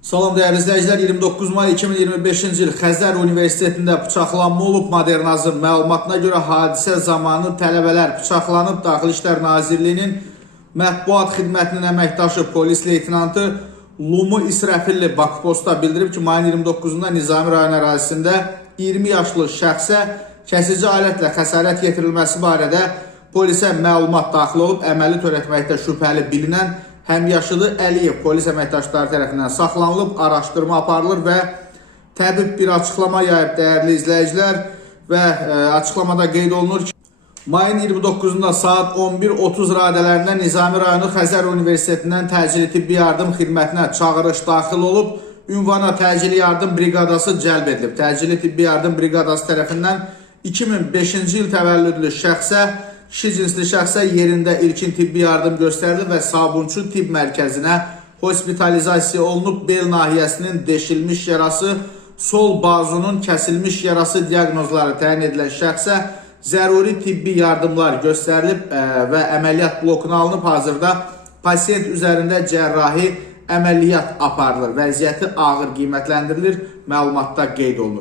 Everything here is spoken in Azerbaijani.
Salam dəyərli izləyicilər, 29 may 2025-ci il Xəzər Universitetində bıçaqlanma olub. Modernazın məlumatına görə hadisə zamanı tələbələr bıçaqlanıb. Daxili İşlər Nazirliyinin mətbuat xidmətinin əməkdaşı polis leytenantı Lumu İsrafilli Bakıposta bildirib ki, mayın 29-da Nizami rayon ərazisində 20 yaşlı şəxsə kəsici alətlə xəsarət yetirilməsi barədə polisə məlumat daxil olub. Əməli törətməkdə şübhəli bilinən həmyaşıdı Əliyev polis əməkdaşları tərəfindən saxlanılıb, araşdırma aparılır və təbib bir açıqlama yayıb dəyərli izləyicilər və açıqlamada qeyd olunur ki, mayın 29-da saat 11:30 radələrində Nizami rayonu Xəzər Universitetindən təcili tibbi yardım xidmətinə çağırış daxil olub, ünvana təcili yardım briqadası cəlb edilib. Təcili tibbi yardım briqadası tərəfindən 2005-ci il təvəllüdlü şəxsə, kişi cinsli şəxsə yerində ilkin tibbi yardım göstərilib və Sabunçu tibb mərkəzinə hospitalizasiya olunub. Bel nahiyəsinin deşilmiş yarası, sol bazunun kəsilmiş yarası diaqnozları təyin edilən şəxsə zəruri tibbi yardımlar göstərilib və əməliyyat blokuna alınıb. Hazırda pasiyent üzərində cərrahi əməliyyat aparılır. Vəziyyəti ağır qiymətləndirilir. Məlumatda qeyd olunub.